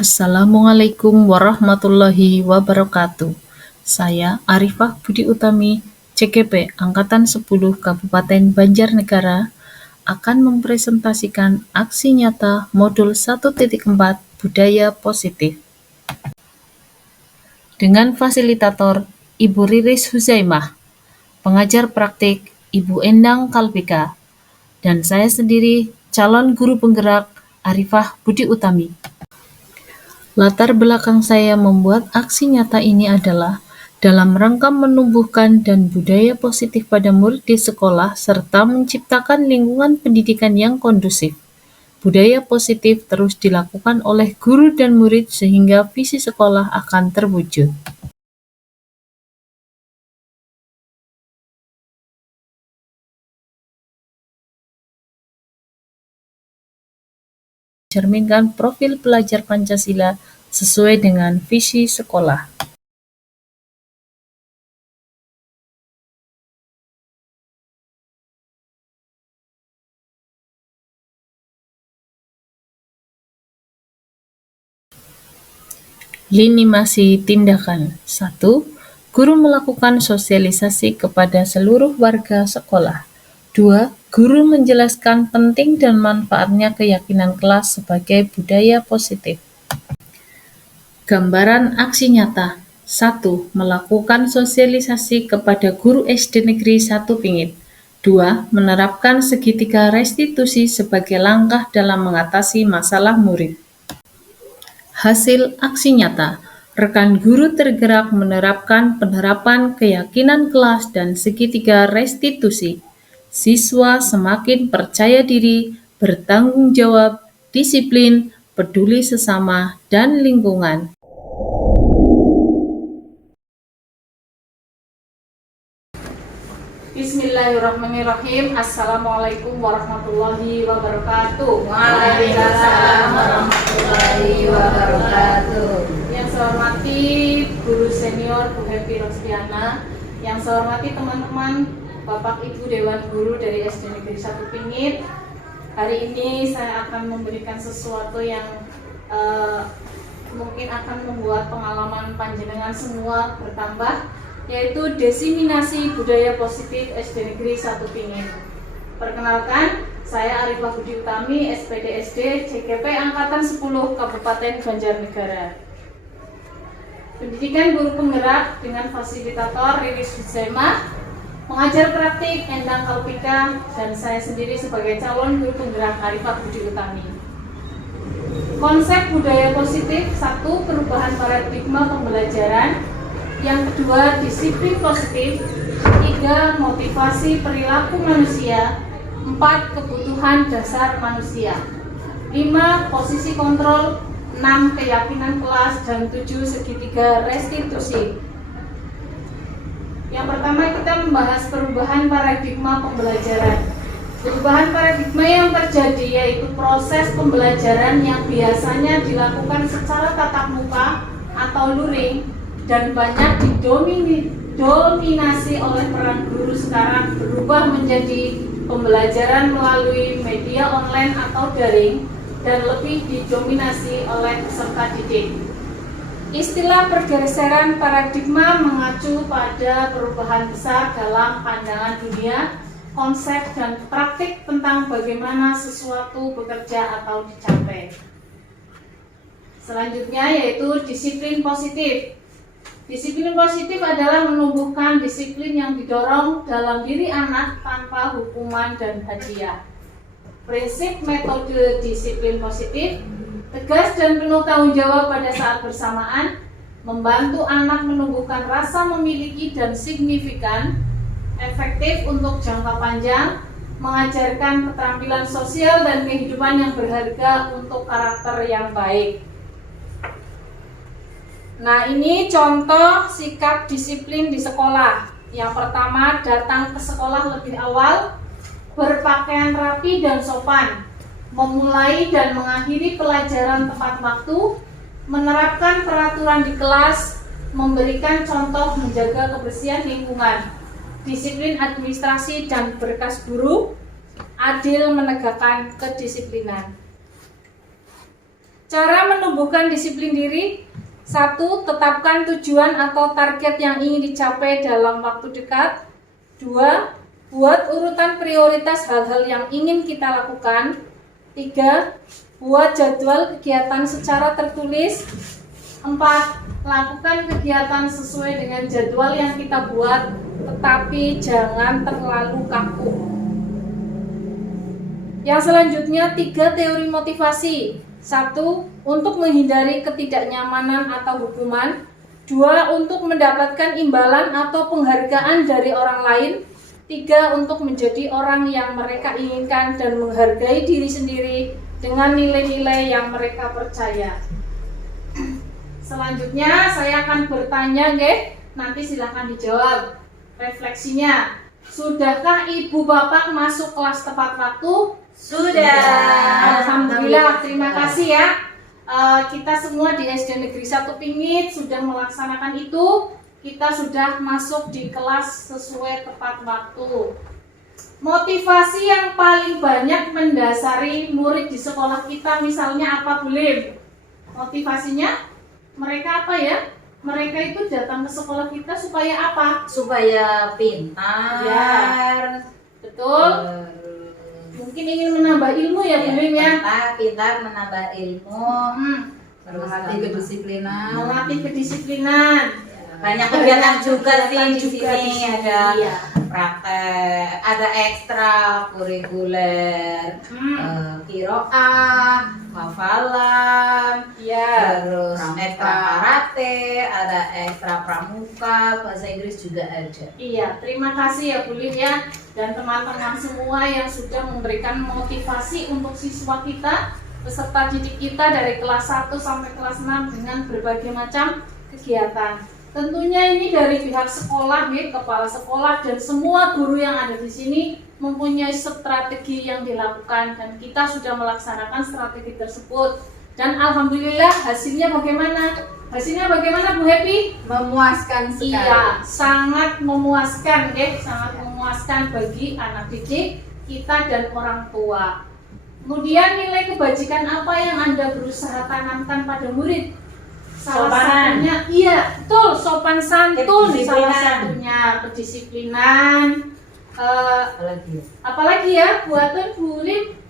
Assalamualaikum warahmatullahi wabarakatuh. Saya Arifah Budi Utami, CGP Angkatan 10 Kabupaten Banjarnegara, akan mempresentasikan aksi nyata modul 1.4 Budaya Positif. Dengan fasilitator Ibu Riris Huzaimah, pengajar praktik Ibu Endang Kalpika, dan saya sendiri calon guru penggerak Arifah Budi Utami. Latar belakang saya membuat aksi nyata ini adalah dalam rangka menumbuhkan dan budaya positif pada murid di sekolah serta menciptakan lingkungan pendidikan yang kondusif. Budaya positif terus dilakukan oleh guru dan murid sehingga visi sekolah akan terwujud. Mencerminkan profil pelajar Pancasila sesuai dengan visi sekolah. Linimasi tindakan. 1. Guru melakukan sosialisasi kepada seluruh warga sekolah. 2. Guru menjelaskan penting dan manfaatnya keyakinan kelas sebagai budaya positif. Gambaran aksi nyata. 1. Melakukan sosialisasi kepada guru SD Negeri 1 Pingit. 2. Menerapkan segitiga restitusi sebagai langkah dalam mengatasi masalah murid. Hasil aksi nyata. Rekan guru tergerak menerapkan penerapan keyakinan kelas dan segitiga restitusi. Siswa semakin percaya diri, bertanggung jawab, disiplin, peduli sesama, dan lingkungan. Bismillahirrahmanirrahim. Assalamualaikum warahmatullahi wabarakatuh. Waalaikumsalam warahmatullahi wabarakatuh. Yang saya hormati guru senior Bu Happy Rosdiana, yang saya hormati teman-teman Bapak Ibu Dewan Guru dari SD Negeri 1 Pingit. Hari ini saya akan memberikan sesuatu yang mungkin akan membuat pengalaman panjenengan semua bertambah, yaitu diseminasi budaya positif SD Negeri 1 Pingit. Perkenalkan, saya Arifah Budi Utami, SPDSD CGP Angkatan 10 Kabupaten Banjarnegara. Pendidikan guru penggerak dengan fasilitator Riris Huzaimah, pengajar praktik Endang Kalpika, dan saya sendiri sebagai calon guru penggerak Arifah Budi Utami. Konsep budaya positif: 1. Perubahan paradigma pembelajaran. Yang kedua, disiplin positif. 3. Motivasi perilaku manusia. 4. Kebutuhan dasar manusia. 5. Posisi kontrol. 6. Keyakinan kelas. Dan 7. Segitiga restitusi. Yang pertama, kita membahas perubahan paradigma pembelajaran. Perubahan paradigma yang terjadi yaitu proses pembelajaran yang biasanya dilakukan secara tatap muka atau luring dan banyak didominasi oleh peran guru, sekarang berubah menjadi pembelajaran melalui media online atau daring dan lebih didominasi oleh peserta didik. Istilah pergeseran paradigma mengacu pada perubahan besar dalam pandangan dunia, konsep dan praktik tentang bagaimana sesuatu bekerja atau dicapai. Selanjutnya yaitu disiplin positif. Disiplin positif adalah menumbuhkan disiplin yang didorong dalam diri anak tanpa hukuman dan hadiah. Prinsip metode disiplin positif: tegas dan penuh tanggung jawab pada saat bersamaan, membantu anak menumbuhkan rasa memiliki dan signifikan, efektif untuk jangka panjang, mengajarkan keterampilan sosial dan kehidupan yang berharga untuk karakter yang baik. Nah, ini contoh sikap disiplin di sekolah. Yang pertama, datang ke sekolah lebih awal, berpakaian rapi dan sopan, memulai dan mengakhiri pelajaran tepat waktu, menerapkan peraturan di kelas, memberikan contoh menjaga kebersihan lingkungan. disiplin administrasi dan berkas guru, adil menegakkan kedisiplinan. Cara menumbuhkan disiplin diri: 1. Tetapkan tujuan atau target yang ingin dicapai dalam waktu dekat. 2. Buat urutan prioritas hal-hal yang ingin kita lakukan. 3. Buat jadwal kegiatan secara tertulis. 4. Lakukan kegiatan sesuai dengan jadwal yang kita buat, tetapi jangan terlalu kaku. Yang selanjutnya, 3 teori motivasi. 1. Untuk menghindari ketidaknyamanan atau hukuman. 2. Untuk mendapatkan imbalan atau penghargaan dari orang lain. 3. Untuk menjadi orang yang mereka inginkan dan menghargai diri sendiri dengan nilai-nilai yang mereka percaya. Selanjutnya saya akan bertanya, nanti silahkan dijawab. Refleksinya, sudahkah ibu bapak masuk kelas tepat waktu? Sudah. Alhamdulillah, terima kasih ya. Kita semua di SD Negeri 1 Pingit sudah melaksanakan itu. Kita sudah masuk di kelas sesuai tepat waktu. Motivasi yang paling banyak mendasari murid di sekolah kita misalnya apa, Bu Lim? Motivasinya mereka apa ya? Mereka itu datang ke sekolah kita supaya apa? Supaya pintar. Ya, betul. Mungkin ingin menambah ilmu ya, Bu Lim ya. Pintar menambah ilmu. Terus melatih kedisiplinan. Melatih kedisiplinan. Banyak kegiatan juga sih di juga di sini, sini. ada Iya. praktek, ada ekstra kurikuler, kiroah, hafalan, Iya. terus Pramuka. ekstra karate, ada ekstra pramuka, bahasa Inggris juga ada. Iya, terima kasih ya Bu Lim ya, dan teman-teman semua yang sudah memberikan motivasi untuk siswa kita, peserta didik kita dari kelas 1 sampai kelas 6 dengan berbagai macam kegiatan. Tentunya ini dari pihak sekolah, kepala sekolah dan semua guru yang ada di sini mempunyai strategi yang dilakukan dan kita sudah melaksanakan strategi tersebut. Dan alhamdulillah hasilnya bagaimana? Hasilnya bagaimana Bu Happy? Memuaskan sekali. Iya, sangat memuaskan, sangat memuaskan bagi anak didik kita dan orang tua. Kemudian nilai kebajikan apa yang Anda berusaha tanamkan pada murid? Salah Sopan. satunya, iya betul, sopan santun. Kedisiplinan. Salah satunya kedisiplinan. Apalagi Apalagi ya, buatan Bu Lim?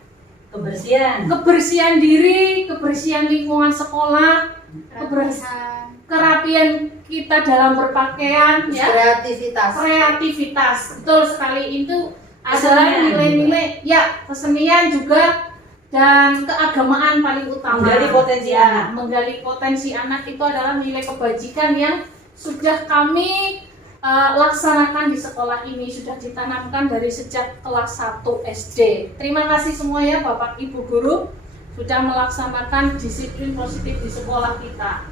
kebersihan, Kebersihan diri, kebersihan lingkungan sekolah, kerapian kita dalam berpakaian, ya. Kreativitas. Kreativitas, betul sekali, itu adalah Kesenian nilai-nilai ya, kesenian juga dan keagamaan paling utama. Menggali potensi Ya, anak. menggali potensi anak itu adalah nilai kebajikan yang sudah kami laksanakan di sekolah ini, sudah ditanamkan dari sejak kelas 1 SD. Terima kasih semua ya Bapak Ibu guru sudah melaksanakan disiplin positif di sekolah kita.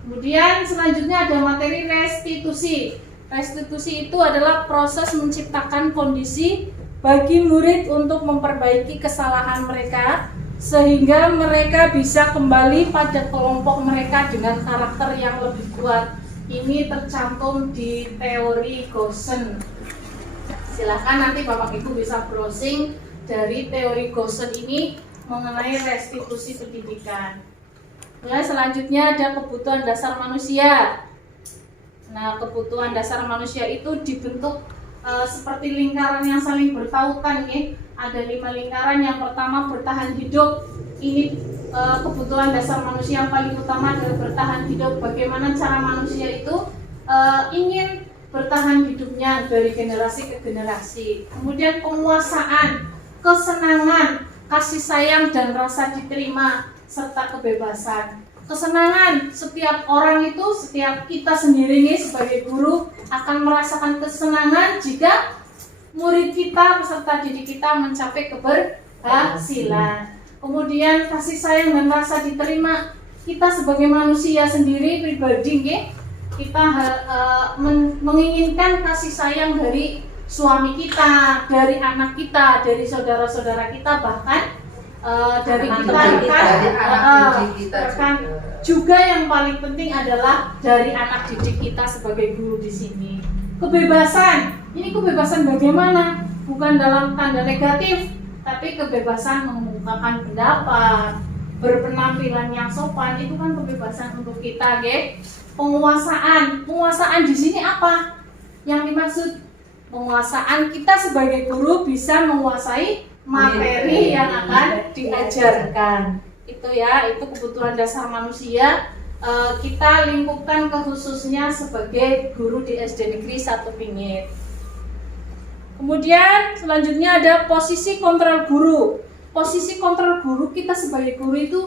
Kemudian selanjutnya ada materi restitusi. Restitusi itu adalah proses menciptakan kondisi bagi murid untuk memperbaiki kesalahan mereka sehingga mereka bisa kembali pada kelompok mereka dengan karakter yang lebih kuat. Ini tercantum di teori Gosen. Silahkan nanti Bapak Ibu bisa browsing dari teori Gosen ini mengenai restitusi pendidikan. Ya, selanjutnya ada kebutuhan dasar manusia. Nah, kebutuhan dasar manusia itu dibentuk seperti lingkaran yang saling bertautan, ya. Ada 5 lingkaran. Yang pertama bertahan hidup. Ini kebutuhan dasar manusia yang paling utama adalah bertahan hidup. Bagaimana cara manusia itu ingin bertahan hidupnya dari generasi ke generasi. Kemudian penguasaan, kesenangan, kasih sayang dan rasa diterima serta kebebasan. Kesenangan, setiap orang itu, setiap kita sendiri nih sebagai guru akan merasakan kesenangan jika murid kita, peserta didik kita mencapai keberhasilan. Kemudian kasih sayang dan rasa diterima, kita sebagai manusia sendiri pribadi, kita menginginkan kasih sayang dari suami kita, dari anak kita, dari saudara-saudara kita, bahkan dari Teman-teman kita, kita, dari anak didik kita bahkan juga yang paling penting adalah dari anak didik kita sebagai guru di sini. Kebebasan, Ini kebebasan bagaimana? Bukan dalam tanda negatif, tapi kebebasan mengungkapkan pendapat, berpenampilan yang sopan, itu kan kebebasan untuk kita, ge. Penguasaan di sini apa? Yang dimaksud penguasaan, kita sebagai guru bisa menguasai materi yang akan diajarkan. Itu ya, itu kebutuhan dasar manusia. Kita lingkupkan ke khususnya sebagai guru di SD Negeri 1 Pingit. Kemudian selanjutnya ada posisi kontrol guru. Posisi kontrol guru, kita sebagai guru itu,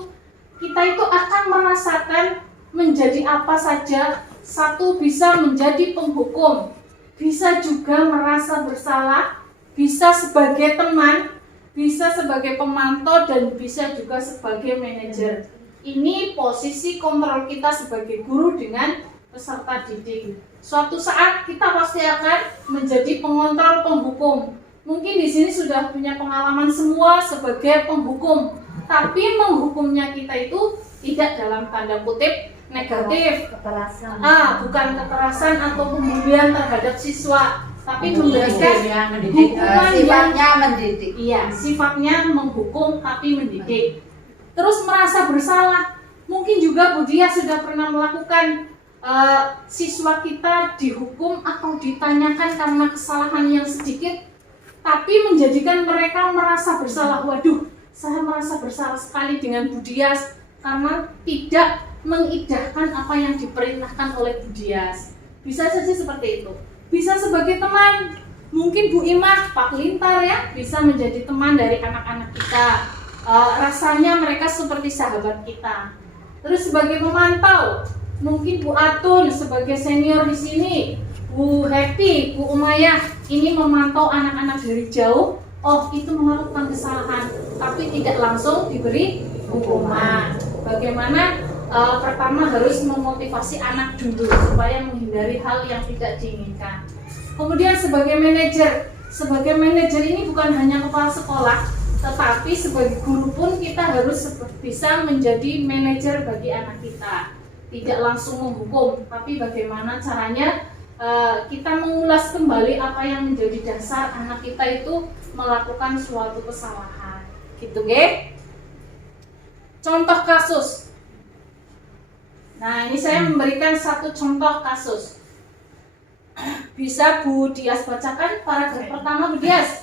kita itu akan merasakan menjadi apa saja. Satu, bisa menjadi penghukum, bisa juga merasa bersalah, bisa sebagai teman, bisa sebagai pemantau, dan bisa juga sebagai manajer. Ini posisi kontrol kita sebagai guru dengan peserta didik. Suatu saat kita pasti akan menjadi pengontrol penghukum. Mungkin di sini sudah punya pengalaman semua sebagai penghukum, tapi menghukumnya kita itu tidak dalam tanda kutip negatif. Kekerasan. Bukan kekerasan atau pembulian terhadap siswa, tapi memberikan mendidik. hukuman Sifatnya mendidik. Iya, sifatnya menghukum tapi mendidik. Terus merasa bersalah. Mungkin juga Bu Dia sudah pernah melakukan, siswa kita dihukum atau ditanyakan karena kesalahan yang sedikit, tapi menjadikan mereka merasa bersalah. Waduh, saya merasa bersalah sekali dengan Bu Dias karena tidak mengindahkan apa yang diperintahkan oleh Bu Dias. Bisa saja seperti itu. Bisa sebagai teman, mungkin Bu Imah, Pak Lintar ya, bisa menjadi teman dari anak-anak kita. Rasanya mereka seperti sahabat kita. Terus sebagai pemantau, mungkin Bu Atun sebagai senior di sini, Bu Happy, Bu Umayyah ini memantau anak-anak dari jauh. Oh, itu melakukan kesalahan, tapi tidak langsung diberi hukuman. Bagaimana? Pertama harus memotivasi anak dulu supaya menghindari hal yang tidak diinginkan. Kemudian sebagai manajer ini bukan hanya kepala sekolah, tetapi sebagai guru pun kita harus bisa menjadi manajer bagi anak kita. Tidak langsung menghukum, tapi bagaimana caranya kita mengulas kembali apa yang menjadi dasar anak kita itu melakukan suatu kesalahan. Gitu, ge. Contoh kasus. Nah, ini saya memberikan satu contoh kasus. Bisa Bu Dias bacakan paragraf pertama, Bu Dias.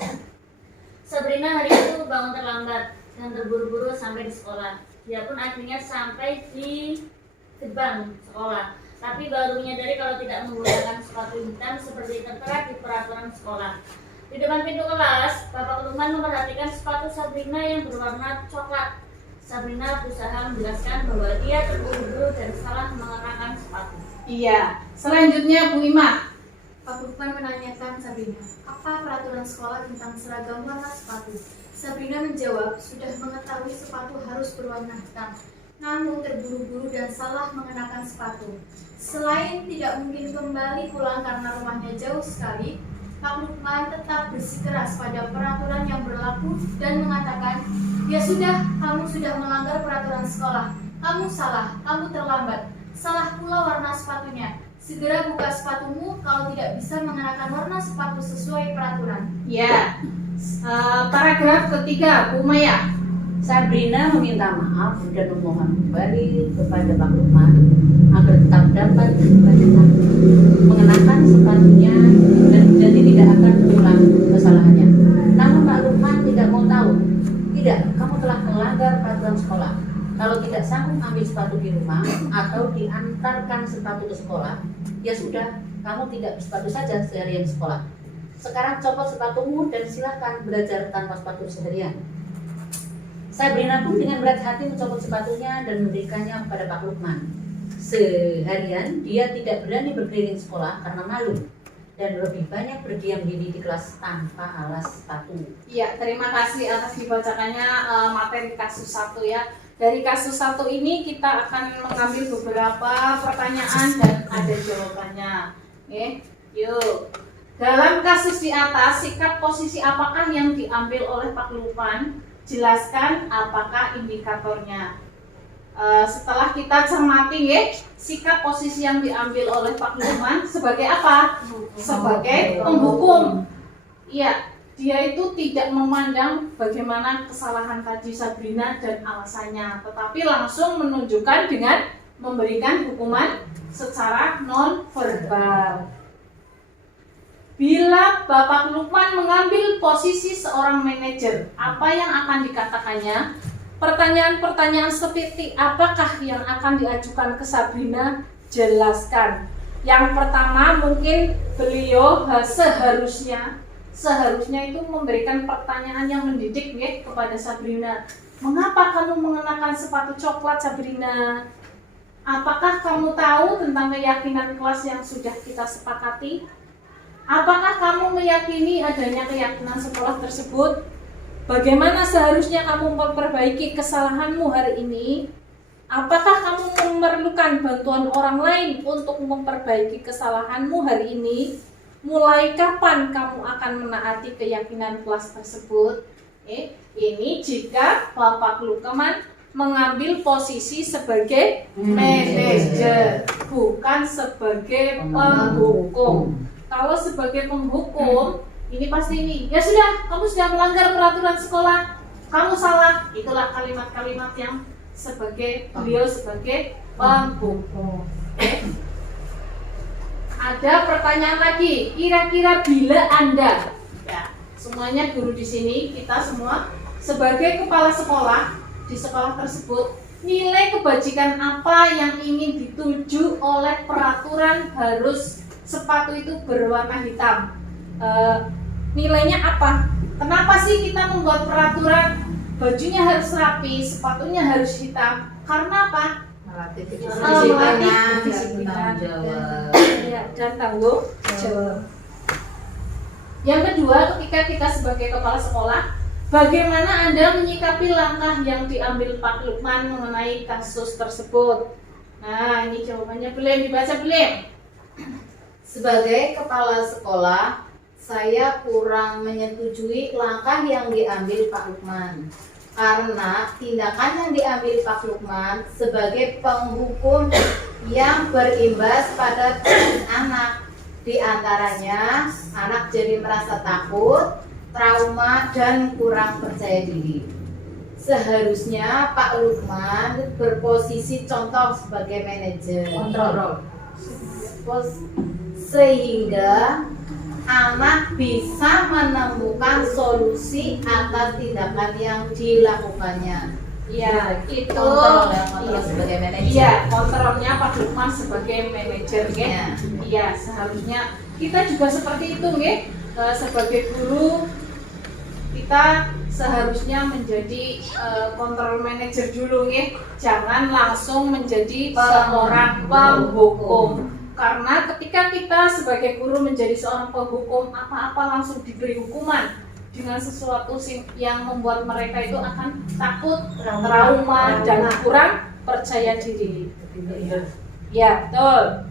Sabrina hari itu bangun terlambat dan terburu-buru sampai di sekolah. Dia pun akhirnya sampai di gerbang sekolah, tapi baru menyadari kalau tidak menggunakan sepatu hitam seperti tertera di peraturan sekolah. Di depan pintu kelas, Bapak Lukman memperhatikan sepatu Sabrina yang berwarna coklat. Sabrina berusaha menjelaskan bahwa dia terburu-buru dan salah mengenakan sepatu. Iya. Selanjutnya Bu Imah. Pak Lukman menanyakan Sabrina, apa peraturan sekolah tentang seragam warna sepatu? Sabrina menjawab, sudah mengetahui sepatu harus berwarna hitam, namun terburu-buru dan salah mengenakan sepatu. Selain tidak mungkin kembali pulang karena rumahnya jauh sekali, Pak Lukman tetap bersikeras pada peraturan yang berlaku dan mengatakan, ya sudah, kamu sudah melanggar peraturan sekolah. Kamu salah, kamu terlambat. Salah pula warna sepatunya. Segera buka sepatumu kalau tidak bisa mengenakan warna sepatu sesuai peraturan. Ya. Paragraf ketiga, Bu Umayyah. Sabrina meminta maaf dan memohon kembali kepada Pak Lukman agar tetap dapat mengenakan sepatunya dan jadi tidak akan berulang kesalahannya. Namun Pak Lukman tidak mau tahu. Tidak, kamu telah melanggar peraturan sekolah. Kalau tidak sanggup ambil sepatu di rumah atau diantarkan sepatu ke sekolah, ya sudah, kamu tidak bersepatu saja seharian di sekolah. Sekarang copot sepatumu dan silakan belajar tanpa sepatu seharian. Sabrina pun dengan berat hati mencopot sepatunya dan memberikannya kepada Pak Lukman. Seharian dia tidak berani berkeliling sekolah karena malu dan lebih banyak berdiam diri di kelas tanpa alas sepatu. Iya, terima kasih atas dibacakannya materi kasus 1 ya. Dari kasus 1 ini kita akan mengambil beberapa pertanyaan dan ada jawabannya. Oke, yuk. Dalam kasus di atas, sikap posisi apakah yang diambil oleh Pak Lukman? Jelaskan apakah indikatornya. Setelah kita cermati ya, sikap posisi yang diambil oleh Pak Lukman sebagai apa? Sebagai penghukum. Iya, dia itu tidak memandang bagaimana kesalahan tadi Sabrina dan alasannya, tetapi langsung menunjukkan dengan memberikan hukuman secara non-verbal. Bila Bapak Lukman mengambil posisi seorang manajer, apa yang akan dikatakannya? Pertanyaan-pertanyaan seperti apakah yang akan diajukan ke Sabrina? Jelaskan. Yang pertama, mungkin beliau seharusnya itu memberikan pertanyaan yang mendidik ya kepada Sabrina. Mengapa kamu mengenakan sepatu coklat, Sabrina? Apakah kamu tahu tentang keyakinan kelas yang sudah kita sepakati? Apakah kamu meyakini adanya keyakinan sekolah tersebut? Bagaimana seharusnya kamu memperbaiki kesalahanmu hari ini? Apakah kamu memerlukan bantuan orang lain untuk memperbaiki kesalahanmu hari ini? Mulai kapan kamu akan menaati keyakinan kelas tersebut? Ini jika Bapak Lukman mengambil posisi sebagai manajer, bukan sebagai penghukum. Kalau sebagai penghukum, ini pasti ini, ya sudah, kamu sudah melanggar peraturan sekolah, kamu salah. Itulah kalimat-kalimat yang beliau sebagai penghukum. Ada pertanyaan lagi, kira-kira bila Anda, ya, semuanya guru di sini, kita semua sebagai kepala sekolah di sekolah tersebut, nilai kebajikan apa yang ingin dituju oleh peraturan harus sepatu itu berwarna hitam? Nilainya apa? Kenapa sih kita membuat peraturan bajunya harus rapi, sepatunya harus hitam? Karena apa? Melatih kedisiplinan dan tanggung jawab. Yang kedua, ketika kita sebagai kepala sekolah, bagaimana Anda menyikapi langkah yang diambil Pak Lukman mengenai kasus tersebut? Nah, ini jawabannya, boleh dibaca, boleh? Sebagai kepala sekolah, saya kurang menyetujui langkah yang diambil Pak Lukman. Karena tindakan yang diambil Pak Lukman sebagai penghukum yang berimbas pada anak. Di antaranya, anak jadi merasa takut, trauma, dan kurang percaya diri. Seharusnya Pak Lukman berposisi contoh sebagai manajer. Kontrol. Sehingga anak bisa menemukan solusi atas tindakan yang dilakukannya. Ya, itu kontrol sebagai manajer. Iya, kontrolnya Pak Lukman sebagai manajer, ya. Iya, seharusnya kita juga seperti itu, nggih. Sebagai guru, kita seharusnya menjadi kontrol manajer dulu, nggih. Jangan langsung menjadi seorang penghukum. Karena ketika kita sebagai guru menjadi seorang penghukum, apa-apa langsung diberi hukuman dengan sesuatu yang membuat mereka itu akan takut, trauma, dan kurang percaya diri. Ya, betul.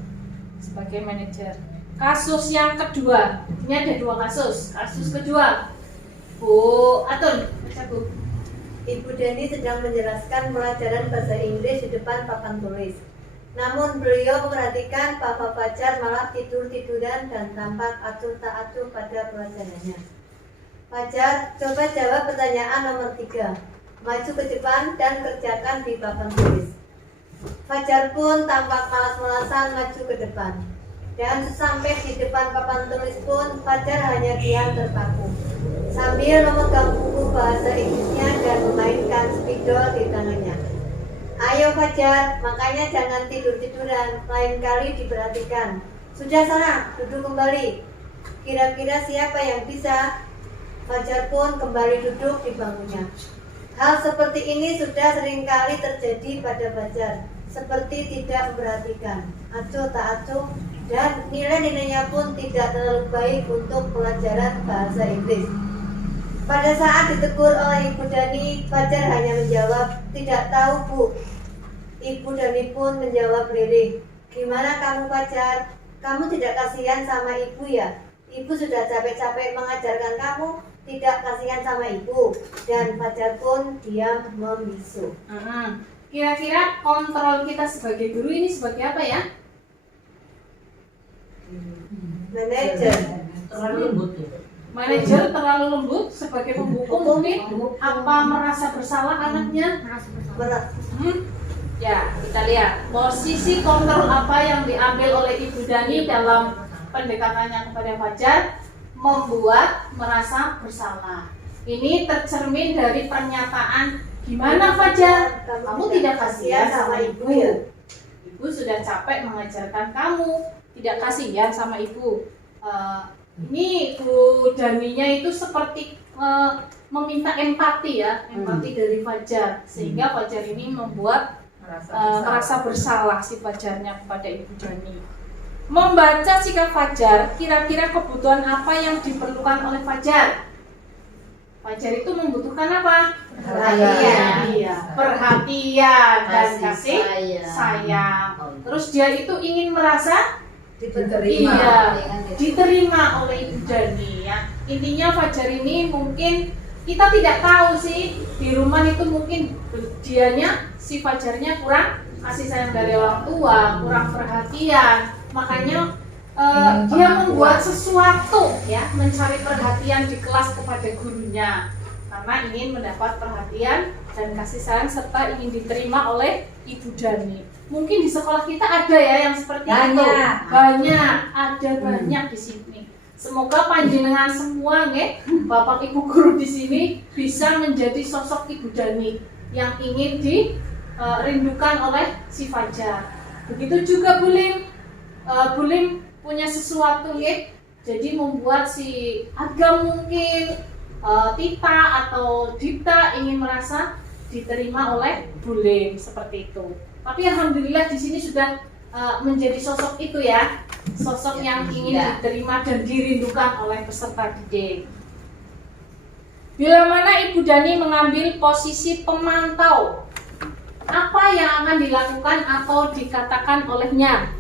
Sebagai manajer. Kasus yang kedua, ini ada dua kasus. Kasus kedua, Bu Atun, baca Bu. Ibu Deni sedang menjelaskan pelajaran bahasa Inggris di depan papan tulis. Namun beliau memperhatikan Papa Fajar malah tidur-tiduran dan tampak acuh tak acuh pada pelajarannya. Fajar, coba jawab pertanyaan nomor 3. Maju ke depan dan kerjakan di papan tulis. Fajar pun tampak malas-malasan maju ke depan. Dan sampai di depan papan tulis pun Fajar hanya diam terpaku, sambil memegang buku bahasa Inggrisnya dan memainkan spidol di tangannya. Ayo Fajar, makanya jangan tidur-tiduran, lain kali diperhatikan. Sudah sana, duduk kembali. Kira-kira siapa yang bisa? Fajar pun kembali duduk di bangkunya. Hal seperti ini sudah seringkali terjadi pada Fajar, seperti tidak memperhatikan, acuh tak acuh, dan nilai-nilainya pun tidak terlalu baik untuk pelajaran bahasa Inggris. Pada saat ditegur oleh Ibu Dani, Fajar hanya menjawab, "Tidak tahu, Bu." Ibu Dani pun menjawab lirih, "Gimana kamu, Fajar? Kamu tidak kasihan sama Ibu ya? Ibu sudah capek-capek mengajarkan kamu, tidak kasihan sama Ibu." Dan Fajar pun diam membisu. Kira-kira kontrol kita sebagai guru ini sebagai apa ya? Manajer. Terlalu lembut ya. Manajer terlalu lembut sebagai penghukum mungkin. Apa merasa bersalah anaknya? Berat. Ya, kita lihat posisi kontrol apa yang diambil oleh Ibu Dani dalam pendekatannya kepada Fajar membuat merasa bersalah. Ini tercermin dari pernyataan, gimana Fajar? Kamu tidak kasihan sama ibu ya? Ibu sudah capek mengajarkan kamu, tidak kasihan sama ibu. Ini Bu Daninya itu seperti meminta empati ya, empati dari Fajar, sehingga Fajar ini membuat merasa bersalah si Fajarnya kepada Ibu Dani. Membaca sikap Fajar, kira-kira kebutuhan apa yang diperlukan oleh Fajar? Fajar itu membutuhkan apa? Perhatian. Iya, perhatian dan Kasih kasih sayang. sayang. Terus dia itu ingin merasa Diterima. iya, diterima oleh Ibu Dani ya. Intinya Fajar ini mungkin kita tidak tahu sih, di rumah itu mungkin dianya si Fajarnya kurang kasih sayang dari orang tua, kurang perhatian. Makanya dia membuat sesuatu ya, mencari perhatian di kelas kepada gurunya karena ingin mendapat perhatian dan kasih sayang serta ingin diterima oleh Ibu Dani. Mungkin di sekolah kita ada ya yang seperti itu. Banyak, ada banyak di sini. Semoga panjenengan semua Bapak Ibu guru di sini bisa menjadi sosok Ibu Dani yang ingin dirindukan oleh si Fajar. Begitu juga Bulim. Bulim punya sesuatu jadi membuat si Agam mungkin Tita atau Dita ingin merasa diterima oleh Bulim seperti itu. Tapi alhamdulillah di sini sudah menjadi sosok itu ya, sosok yang ingin diterima dan dirindukan oleh peserta didik. Bila mana Ibu Dani mengambil posisi pemantau, apa yang akan dilakukan atau dikatakan olehnya?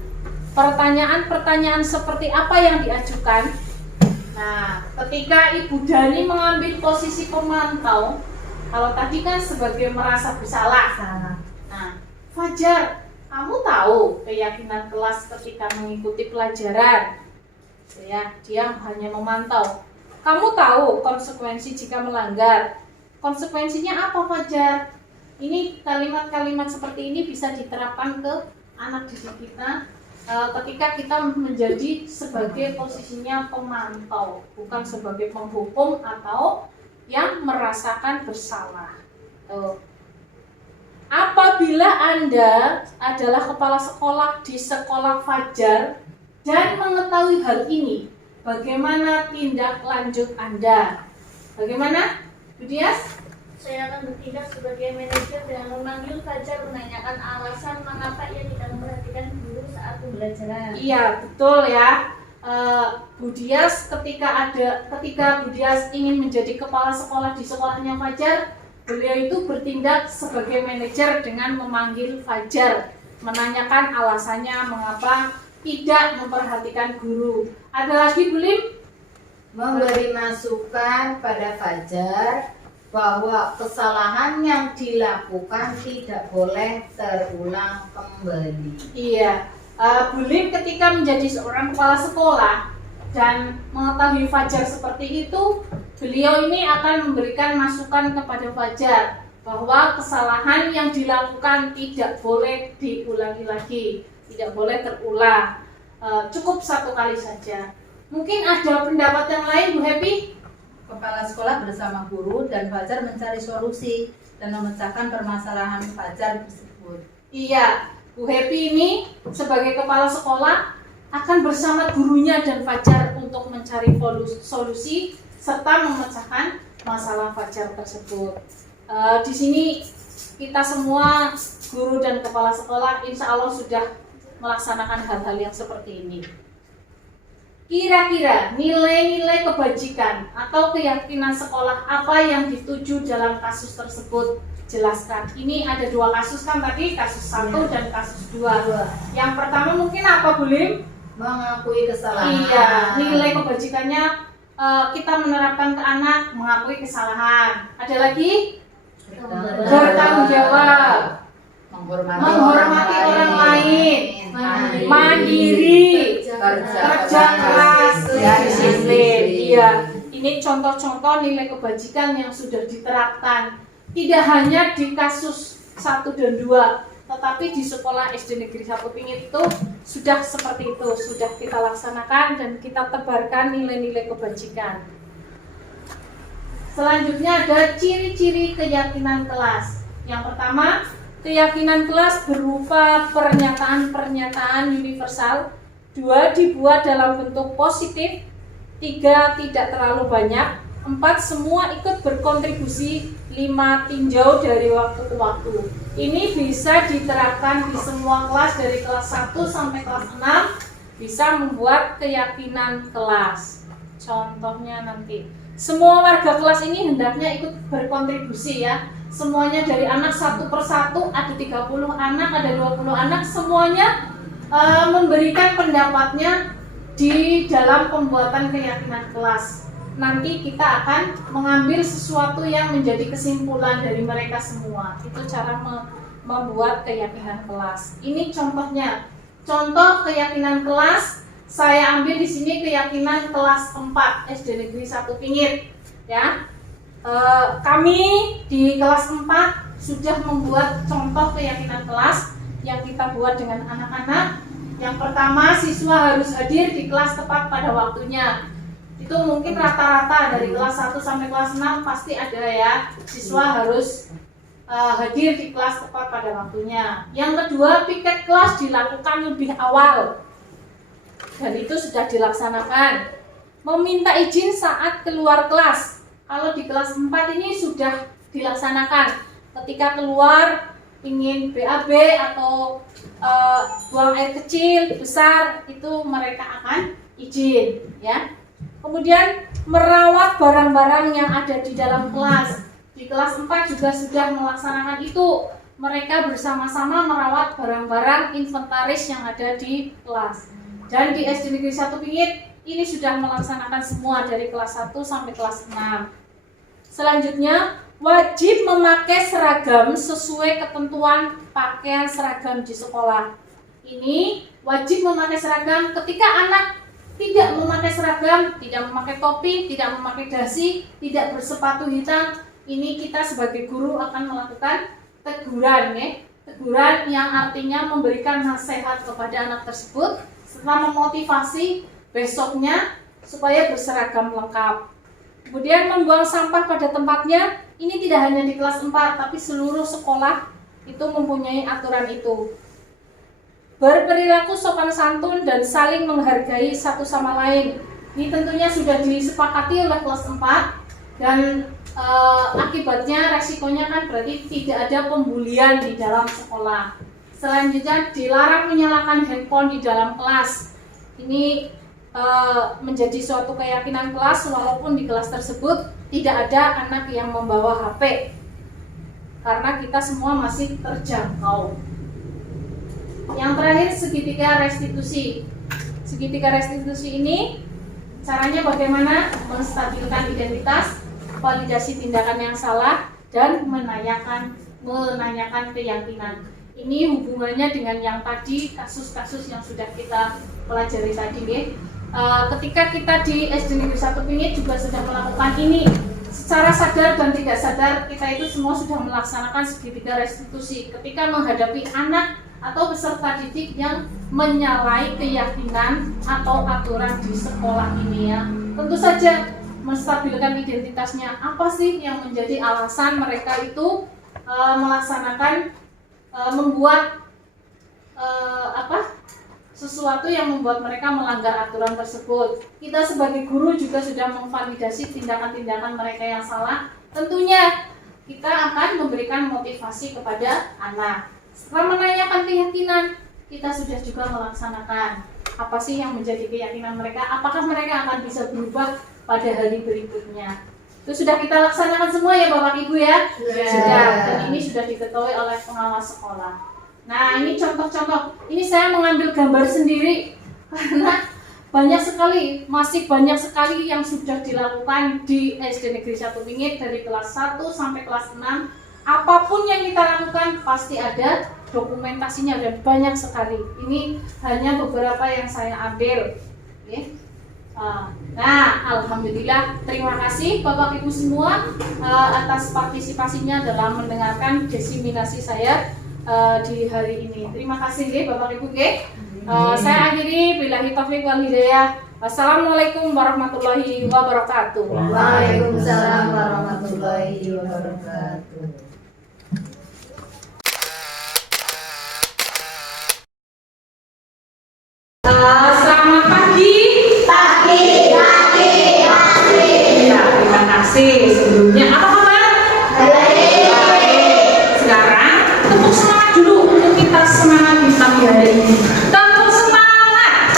Pertanyaan-pertanyaan seperti apa yang diajukan? Nah, ketika Ibu Dani mengambil posisi pemantau, kalau tadi kan sebagai merasa bersalah. Nah, Fajar, kamu tahu keyakinan kelas ketika mengikuti pelajaran? Ya, dia hanya memantau. Kamu tahu konsekuensi jika melanggar? Konsekuensinya apa, Fajar? Ini kalimat-kalimat seperti ini bisa diterapkan ke anak didik kita ketika kita menjadi sebagai posisinya pemantau, bukan sebagai penghukum atau yang merasakan bersalah. Apabila Anda adalah kepala sekolah di sekolah Fajar dan mengetahui hal ini, bagaimana tindak lanjut Anda? Bagaimana, Bu Dias? Saya akan bertindak sebagai manajer dengan memanggil Fajar menanyakan alasan mengapa ia tidak memperhatikan guru saat pembelajaran. Iya, betul ya. Bu Dias ketika Bu Dias ingin menjadi kepala sekolah di sekolahnya Fajar, beliau itu bertindak sebagai manajer dengan memanggil Fajar, menanyakan alasannya mengapa tidak memperhatikan guru. Ada lagi, Bulim? Memberi masukan pada Fajar bahwa kesalahan yang dilakukan tidak boleh terulang kembali. Iya, Bulim ketika menjadi seorang kepala sekolah dan mengetahui Fajar seperti itu, beliau ini akan memberikan masukan kepada Fajar bahwa kesalahan yang dilakukan tidak boleh diulangi lagi, tidak boleh terulang, cukup satu kali saja. Mungkin ada pendapat yang lain, Bu Happy? Kepala sekolah bersama guru dan Fajar mencari solusi dan memecahkan permasalahan Fajar tersebut. Iya, Bu Happy ini sebagai kepala sekolah akan bersama gurunya dan Fajar untuk mencari solusi serta memecahkan masalah Fajar tersebut. Di sini kita semua guru dan kepala sekolah insya Allah sudah melaksanakan hal-hal yang seperti ini. Kira-kira nilai-nilai kebajikan atau keyakinan sekolah apa yang dituju dalam kasus tersebut? Jelaskan. Ini ada dua kasus kan tadi, kasus 1 dan kasus 2. Yang pertama mungkin apa, Bulim? Mengakui kesalahan. Iya, nilai kebajikannya kita menerapkan ke anak mengakui kesalahan. Ada lagi? Bertanggung jawab. menghormati orang lain, mandiri, kerja keras, disiplin. Iya, ini contoh-contoh nilai kebajikan yang sudah diterapkan. Tidak hanya di kasus 1 dan 2, tetapi di sekolah SD Negeri 1 Pingit itu sudah seperti itu, sudah kita laksanakan dan kita tebarkan nilai-nilai kebajikan. Selanjutnya ada ciri-ciri keyakinan kelas. Yang pertama, keyakinan kelas berupa pernyataan-pernyataan universal. 2, dibuat dalam bentuk positif. 3, tidak terlalu banyak. 4, semua ikut berkontribusi. 5, tinjau dari waktu ke waktu. Ini bisa diterapkan di semua kelas dari kelas 1 sampai kelas 6, bisa membuat keyakinan kelas. Contohnya nanti, semua warga kelas ini hendaknya ikut berkontribusi ya. Semuanya dari anak satu persatu, ada 30 anak, ada 20 anak, semuanya memberikan pendapatnya di dalam pembuatan keyakinan kelas. Nanti kita akan mengambil sesuatu yang menjadi kesimpulan dari mereka semua. Itu cara membuat keyakinan kelas. Ini contohnya. Contoh keyakinan kelas saya ambil di sini keyakinan kelas 4 SD Negeri 1 Pingit. Ya, kami di kelas 4 sudah membuat contoh keyakinan kelas yang kita buat dengan anak-anak. Yang pertama, siswa harus hadir di kelas tepat pada waktunya. Itu mungkin rata-rata dari kelas 1 sampai kelas 6 pasti ada ya, siswa harus hadir di kelas tepat pada waktunya. Yang kedua, piket kelas dilakukan lebih awal dan itu sudah dilaksanakan. Meminta izin saat keluar kelas, kalau di kelas 4 ini sudah dilaksanakan. Ketika keluar ingin BAB atau buang air kecil, besar, itu mereka akan izin ya. Kemudian merawat barang-barang yang ada di dalam kelas. Di kelas 4 juga sudah melaksanakan itu. Mereka bersama-sama merawat barang-barang inventaris yang ada di kelas. Dan di SD Negeri 1 Pingit ini sudah melaksanakan semua dari kelas 1 sampai kelas 6. Selanjutnya, wajib memakai seragam sesuai ketentuan pakaian seragam di sekolah. Ini wajib memakai seragam. Ketika anak tidak memakai seragam, tidak memakai topi, tidak memakai dasi, tidak bersepatu hitam, ini kita sebagai guru akan melakukan teguran ya. Teguran yang artinya memberikan nasihat kepada anak tersebut serta memotivasi besoknya supaya berseragam lengkap. Kemudian membuang sampah pada tempatnya, ini tidak hanya di kelas 4 tapi seluruh sekolah itu mempunyai aturan itu. Berperilaku sopan santun dan saling menghargai satu sama lain. Ini tentunya sudah disepakati oleh kelas 4 dan akibatnya resikonya kan berarti tidak ada pembulian di dalam sekolah. Selanjutnya, dilarang menyalakan handphone di dalam kelas. Ini menjadi suatu keyakinan kelas walaupun di kelas tersebut tidak ada anak yang membawa HP karena kita semua masih terjangkau. Yang terakhir, segitiga restitusi. Segitiga restitusi ini caranya bagaimana? Menstabilkan identitas, validasi tindakan yang salah, dan menanyakan keyakinan. Ini hubungannya dengan yang tadi, kasus-kasus yang sudah kita pelajari tadi ya. Ketika kita di SD Negeri 1 Pingit juga sudah melakukan ini secara sadar dan tidak sadar, kita itu semua sudah melaksanakan segitiga restitusi ketika menghadapi anak atau peserta didik yang menyalahi keyakinan atau aturan di sekolah ini ya. Tentu saja menstabilkan identitasnya, apa sih yang menjadi alasan mereka itu melaksanakan membuat sesuatu yang membuat mereka melanggar aturan tersebut. Kita sebagai guru juga sudah memvalidasi tindakan-tindakan mereka yang salah. Tentunya kita akan memberikan motivasi kepada anak. Setelah menanyakan keyakinan, kita sudah juga melaksanakan apa sih yang menjadi keyakinan mereka, apakah mereka akan bisa berubah pada hari berikutnya. Itu sudah kita laksanakan semua ya Bapak Ibu ya? Sudah, dan ini sudah diketahui oleh pengawas sekolah. Nah, ini contoh-contoh. Ini saya mengambil gambar sendiri karena masih banyak sekali yang sudah dilakukan di SD Negeri 1 Pingit dari kelas 1 sampai kelas 6. apapun yang kita lakukan pasti ada dokumentasinya dan banyak sekali. Ini hanya beberapa yang saya ambil. Oke. Nah, alhamdulillah, terima kasih Bapak Ibu semua atas partisipasinya dalam mendengarkan diseminasi saya di hari ini. Terima kasih Bapak Ibu. Saya akhiri, billahi taufiq wal hidayah. Wassalamualaikum warahmatullahi wabarakatuh. Waalaikumsalam warahmatullahi wabarakatuh. Selamat pagi. Ya, terima kasih sebelumnya. Apa kabar? Baik. Sekarang tepuk semangat dulu untuk kita semangat di pagi hari ini. Tepuk semangat.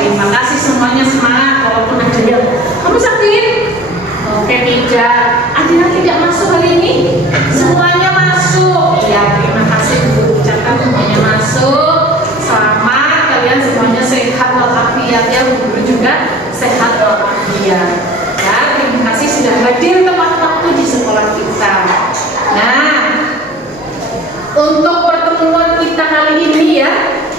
Terima kasih semuanya, semangat walaupun ada yang kamu sakit. Oke, tidak. Ada yang tidak masuk hari ini? Semuanya masuk. Ya, terima kasih untuk ucapkan semuanya masuk. Selamat, kalian semuanya sehat walafiat ya, guru juga sehat walafiat. Ya, terima kasih sudah hadir tepat waktu di sekolah kita. Nah, untuk pertemuan kita kali ini ya,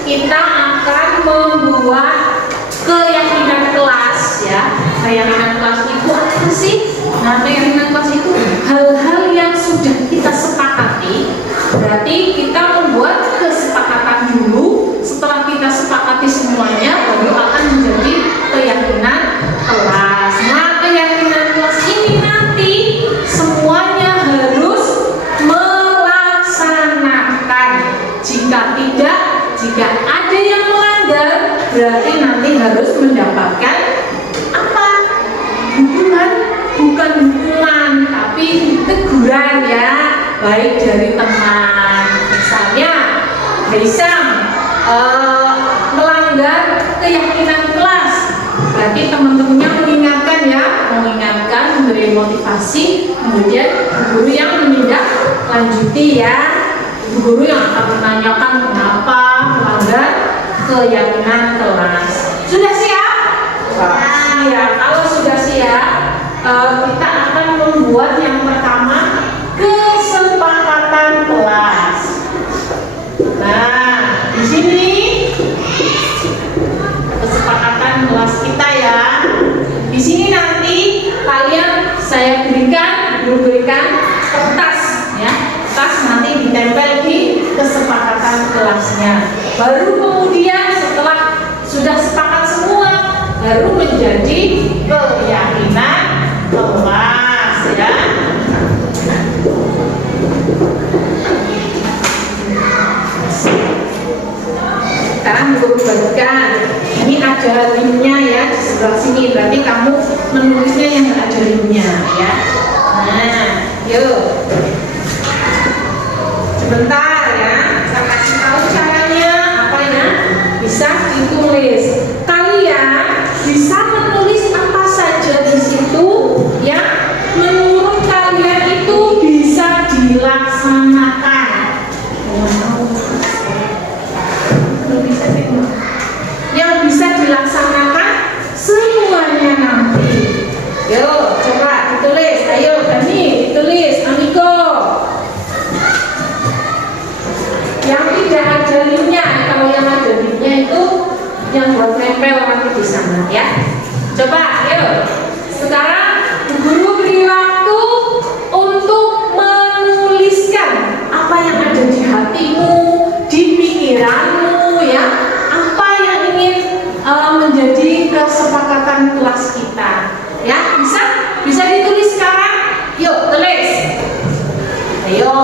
kita akan membuat keyakinan kelas ya. Keyakinan kelas itu apa sih? Nah, keyakinan kelas itu hal-hal yang sudah kita sepakati. Berarti kita membuat kesepakatan dulu. Setelah kita sepakati semuanya, baru akan menjadi keyakinan kelas. Nah, keyakinan kelas ini nanti semuanya harus melaksanakan. Jika tidak, jika ada yang melanggar, berarti nanti harus mendapatkan apa? Bukan hukuman, tapi teguran ya, baik dari teman. Misalnya, Haisam melanggar keyakinan kelas, berarti teman-temannya mengingatkan, memberi motivasi, kemudian guru yang menindaklanjuti ya, guru yang akan menanyakan kenapa melanggar keyakinan kelas. Sudah siap? Ya, kalau sudah siap, kita akan membuat yang pertama kesepakatan kelas. Nah, di sini kesepakatan kelas kita ya. Di sini nanti kalian saya berikan kertas ya. Kertas nanti ditempel di kesepakatan kelasnya. Baru kemudian setelah sudah sepakat semua, baru menjadi keyakinan kelas ya. Sekarang guru bagikan, ini ada linknya ya di sebelah sini. Berarti kamu menulisnya yang ada linknya ya. Nah, yuk. Sebentar ya, saya kasih tahu caranya apa ya. Bisa ditulis. Kalian bisa menulis apa saja di situ yang menurut kalian itu bisa dilaksanakan. Yang bisa dilaksanakan semuanya nanti. Yuk, coba ditulis. Ayo, Dani, ditulis. Amiko. Yang tidak ada linknya, kalau yang ada linknya itu yang buat nempel nanti di sana ya. Coba, ayo. Sekarang guru beri waktu untuk menuliskan apa yang ada di hatimu, di pikiranmu ya. Apa yang ingin menjadi kesepakatan kelas kita ya. Bisa ditulis sekarang. Yuk, tulis. Ayo.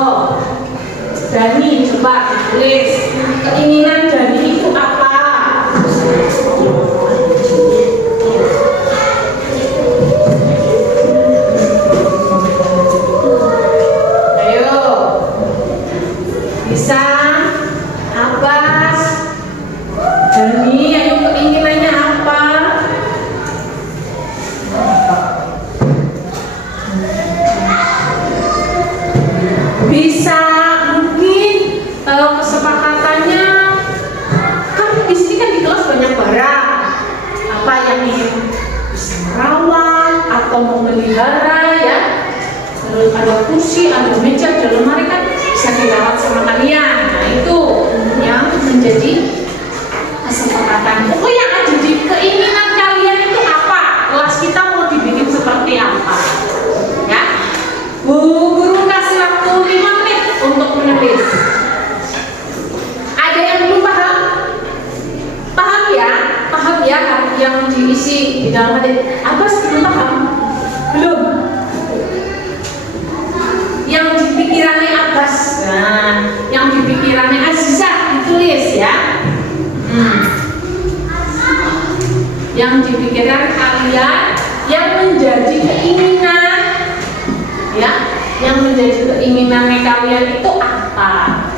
Dani, coba tulis. Keinginan Dani itu apa? Ayo. Bisa? Abbas? Dani, ayo keinginannya apa? Bisa. Kesepakatannya kursi, ada meja, ada lemari kan bisa dirawat sama kalian. Nah itu yang menjadi kesepakatan. Pokoknya ada di keinginan kalian itu apa? Kelas kita mau dibikin seperti apa? Ya, guru kasih waktu 5 menit untuk menulis. Ada yang belum paham? Paham ya? Paham ya yang diisi di dalam hati? Apa sebelum paham? Belum. Yang di pikirannya Abbas, nah, yang di pikirannya Azizah ditulis ya. Yang di pikiran kalian, yang menjadi keinginan, ya, yang menjadi keinginannya kalian itu apa?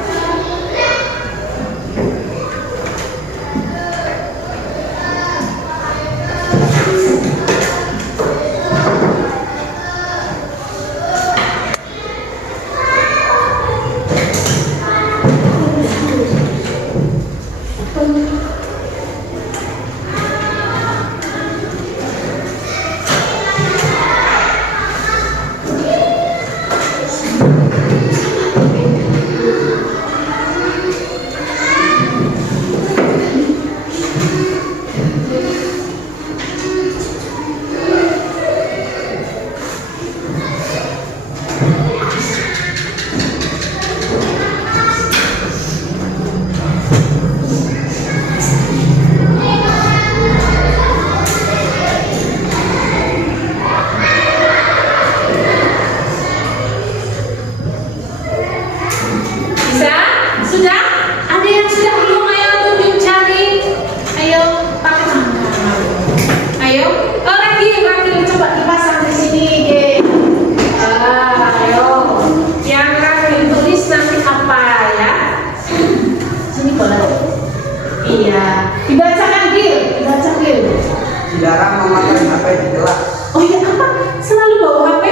Dilarang memakai HP di kelas. Oh iya, apa? Selalu bawa HP?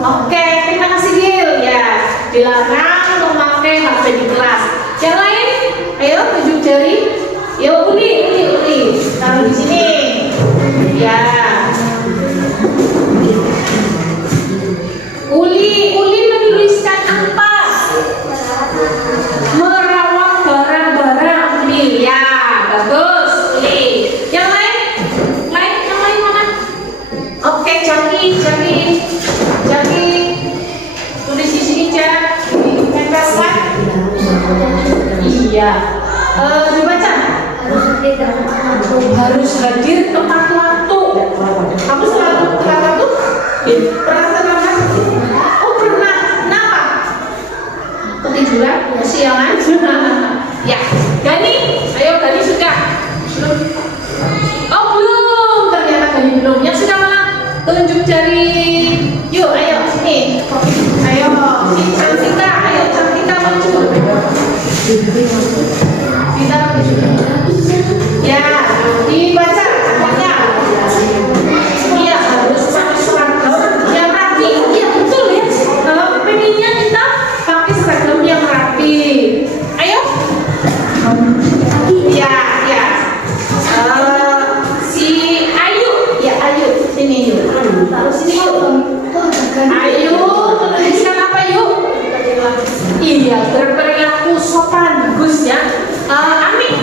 Oke, terima kasih Gil. Ya, dilarang memakai HP di kelas. Yang lain? Ayo, tunjuk jari. Yo, Uli. Taruh di sini. Ya. Uli menuliskan apa? Merawat barang-barang. Uli, ya, bagus. Uli. Yang lain? Yang lain mana? Oke, Jaki. Tulis di sini, Jak. Ditempelkan. Iya. Dibaca. Harus hadir tepat waktu. Kamu selalu tepat waktu? Pernah terlambat? Oh pernah. Kenapa? Ketiduran? Kesiangan? Ya. Gani, ayo Gani sudah. Belum? Oh belum. Ternyata Gani belum. Yang sudah mana? Tunjuk jari. Yuk, ayo sini. Ayo, si Cantika. Ayo Cantika maju. Kita ya, dibaca katanya. Iya, harus pakai seragam yang rapi. Iya, betul ya. Pengennya kita pakai seragam yang rapi. Ayo. Iya. Si Ayu, ya Ayu, sini yuk. Taruh sini yuk. Ayu, tuliskan apa yuk? Iya, berperilaku sopan, bagus ya. Amin.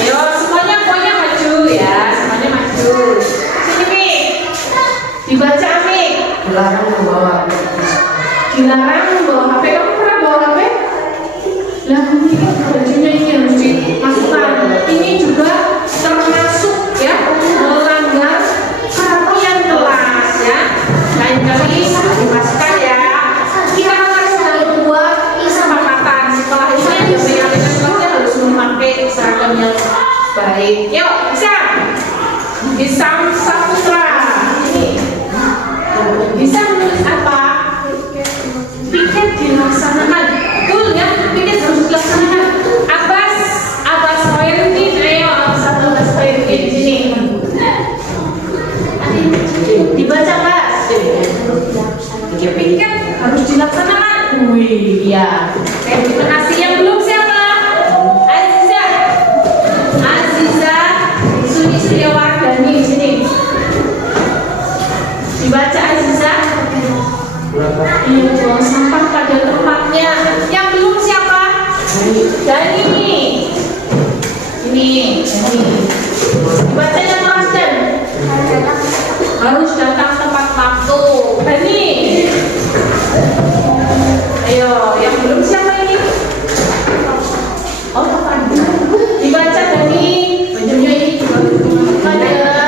Ayo, semuanya maju ya, semuanya maju. Sini Mi, dibaca Mi. Dilarang membawa HP. Kamu pernah bawa HP? Lah, ini bajunya ini harus dimasukkan. Ini juga termasuk ya melanggar peraturan kelas ya. Lain kali dimasukkan ya. Kita harus buat kesepakatan setelah itu yang kelasnya harus memakai seragam yang baik. Yuk, bisa Saputra ini bisa menulis apa? Piket dilaksanakan. Betul ya, piket harus dilaksanakan. Abbas Hoirudin, ayo Abbas Hoirudin di sini. Dibaca Abbas. Piket harus dilaksanakan. Wih, ya. Terima kasih. Yang belum siapa? Aziza, Suni Suryawardani di sini. Dani nih. Ini. Baca yang keras dan harus datang tepat waktu. Dani. Ayo, yang belum siapa ini? Oh, kapan? Dibaca Dani. Bajunya ini juga ada.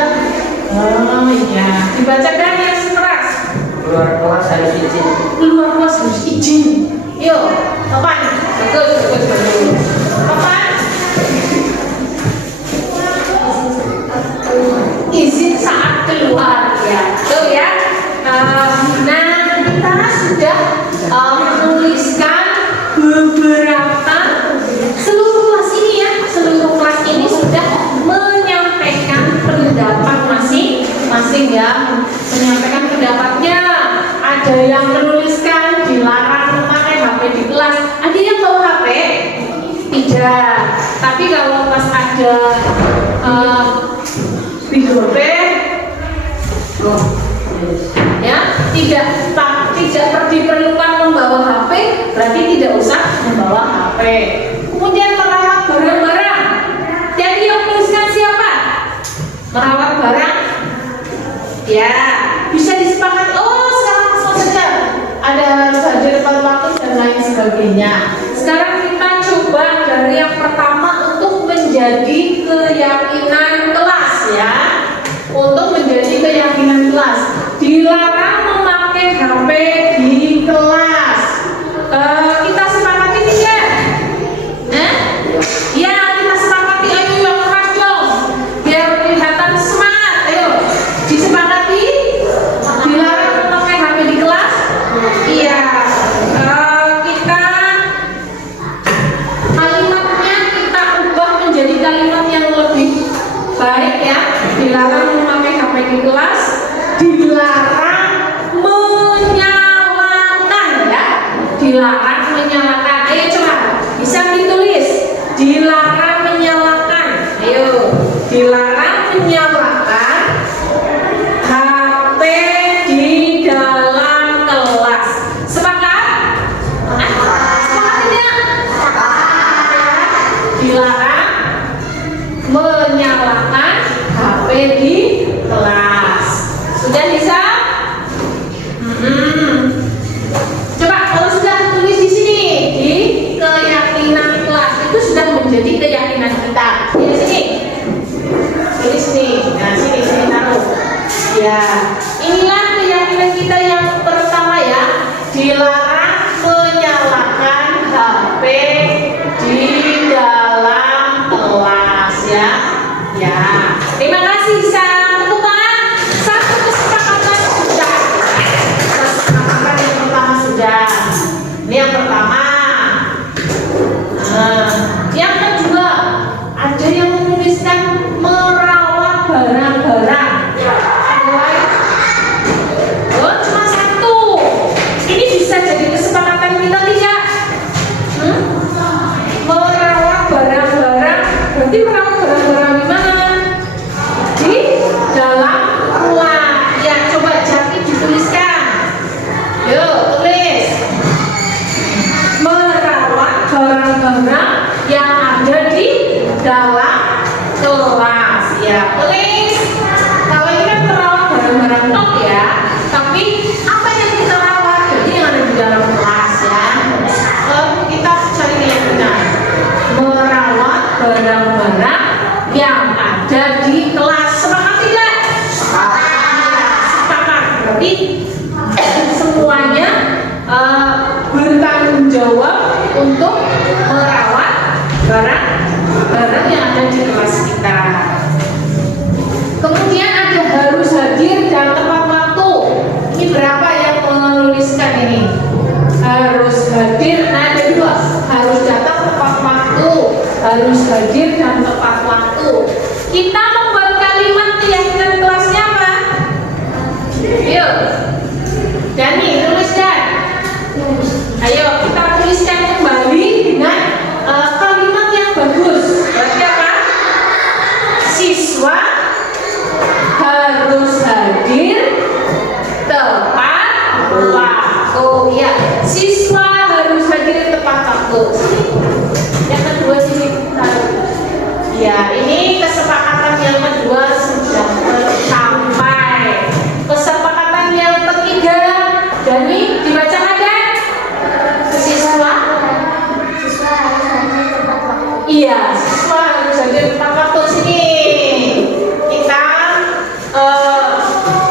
Oh iya. Dibaca Dani yang keras. Keluar kelas harus izin. Keluar kelas harus izin. Yuk, kapan? Bagus. Kapan? Izin saat keluar ya. Tuh ya. Nah, kita sudah menuliskan beberapa seluruh kelas ini ya. Seluruh kelas ini sudah menyampaikan pendapat masing-masing ya. Menyampaikan pendapatnya. Ada yang menuliskan dilarang memakai HP di kelas. Ada yang bawa HP? Tidak. Tapi kalau pas ada video ya tidak diperlukan membawa HP, berarti tidak usah membawa HP. Kemudian merawat barang-barang. Jadi yang menuliskan siapa? Merawat barang? Ya, bisa disepakati. Oh, sekarang langsung saja. Ada harus hadir tepat waktu dan lain sebagainya. Sekarang kita coba dari yang pertama untuk menjadi keyakinan kelas ya. Untuk menjadi keyakinan kelas, dilarang memakai HP di kelas. Kita sepakati tidak? Ya, kita sepakati. Ayo yang keras dong, biar kelihatan semangat. Ayo, disepakati. Dilarang memakai HP di kelas. Iya. Kita kalimatnya kita ubah menjadi kalimat yang lebih baik ya. Dilarang memakai HP di kelas, dilarang menyalakan ya, dilarang menyalakan. Ayo coba bisa ditulis, dilarang menyalakan. Ayo, dilarang menyalakan HP di dalam kelas. Sepakat? Sepakat tidak? Dilarang menyalakan HP di kelas. Sudah bisa? Coba kalau sudah tulis di sini di keyakinan kelas itu sudah menjadi keyakinan kita. Di sini, tulis nih. Nah sini taruh. Ya, inilah keyakinan kita yang pertama ya. Dilarang menyalakan HP di dalam kelas ya. Ya, terima kasih Sam. Tepuk tangan. Satu kesepakatan sudah. Kesepakatan yang pertama sudah. Ini yang pertama. Yang kedua, ada yang menuliskan merawat barang-barang. Oh, cuma satu. Ini bisa jadi kesepakatan kita tidak? Merawat barang-barang. Berarti merawat barang-barang di mana? Di dalam ruang. Ya, coba Jaki dituliskan. Yuk, tulis. Merawat barang-barang yang ada di dalam kelas. Ya, tulis. Kalau ini kan merawat barang-barang tok ya. Tapi apa yang kita rawat? Jadi yang ada di dalam kelas ya. Kita cari yang benar. Merawat barang-barang yang ada di kelas. Sepakat tidak? Sepakat. Berarti semuanya bertanggung jawab untuk merawat barang-barang yang ada di kelas kita. Kemudian ada harus hadir dan tepat waktu. Ini berapa yang menuliskan ini? Harus hadir. Nah, ada dua. Harus datang tepat waktu. Harus hadir dan tepat waktu. Kita membuat kalimat keyakinan kelasnya apa? Yuk, Dani, tuliskan. Ayo, kita tuliskan kembali dengan kalimat yang bagus. Berarti apa? Siswa harus hadir tepat waktu. Ya, siswa harus hadir tepat waktu. Iya, siswa harus hadir tepat waktu. Sini kita